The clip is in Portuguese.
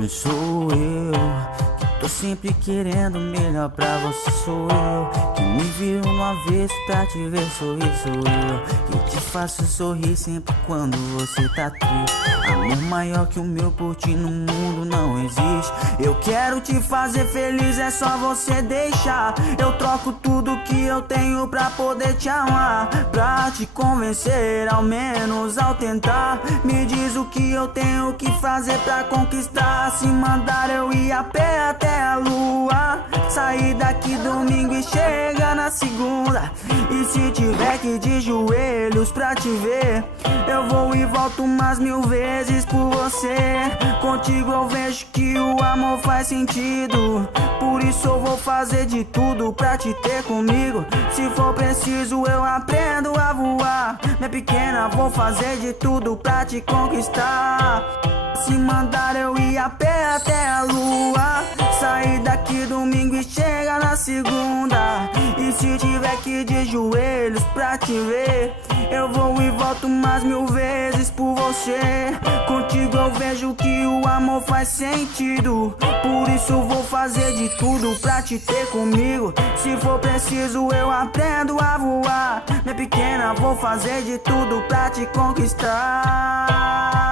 não sou eu que tô sempre querendo o melhor pra você. Sou eu que me viro no avesso pra te ver sorrir. Sou eu que te faço sorrir sempre quando você tá triste. Amor maior que o meu por ti no mundo não existe. Eu quero te fazer feliz, é só você deixar. Eu troco tudo que eu tenho pra poder te amar, pra te convencer, ao menos ao tentar. Me diz o que eu tenho que fazer pra conquistar. Se mandar eu ir a pé até a lua, sair daqui domingo e chega na segunda. E se tiver que ir de joelhos pra te ver, eu vou e volto umas 1000 vezes por você. Contigo eu vejo que o amor faz sentido, por isso eu vou fazer de tudo pra te ter comigo. Se for preciso eu aprendo a voar, minha pequena, vou fazer de tudo pra te conquistar. Se mandar eu ir a pé até a lua, sair daqui domingo e chega na segunda. E se tiver que ir de joelhos pra te ver, eu vou e volto umas 1000 vezes por você. Contigo eu vejo que o amor faz sentido, por isso eu vou fazer de tudo pra te ter comigo. Se for preciso eu aprendo a voar, minha pequena, vou fazer de tudo pra te conquistar.